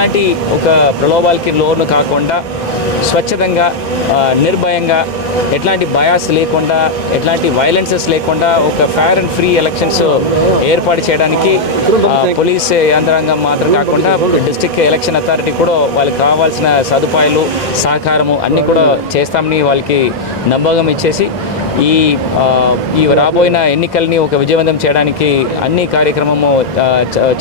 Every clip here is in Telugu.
ఎట్లాంటి ఒక ప్రలోభాలకి లోను కాకుండా స్వచ్ఛతంగా నిర్భయంగా ఎట్లాంటి బయాస్ లేకుండా ఎట్లాంటి వైలెన్సెస్ లేకుండా ఒక ఫేర్ అండ్ ఫ్రీ ఎలక్షన్స్ ఏర్పాటు చేయడానికి పోలీస్ యంత్రాంగం మాత్రం కాకుండా డిస్ట్రిక్ట్ ఎలక్షన్ అథారిటీ కూడా వాళ్ళకి కావాల్సిన సదుపాయాలు సహకారము అన్నీ కూడా చేస్తామని వాళ్ళకి నమ్మకం ఇచ్చేసి ఈ రాబోయిన ఎన్నికల్ని ఒక విజయవంతం చేయడానికి అన్ని కార్యక్రమము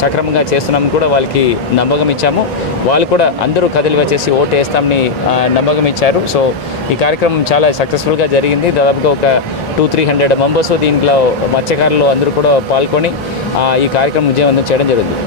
చక్రమంగా చేస్తున్నాము కూడా వాళ్ళకి నమ్మకం ఇచ్చాము. వాళ్ళు కూడా అందరూ కదిలి వచ్చేసి ఓటు వేస్తామని నమ్మకం ఇచ్చారు. సో ఈ కార్యక్రమం చాలా సక్సెస్ఫుల్గా జరిగింది. దాదాపుగా ఒక 200-300 మెంబర్స్ దీంట్లో మత్స్యకారులు అందరూ కూడా పాల్గొని ఈ కార్యక్రమం విజయవంతం చేయడం జరుగుతుంది.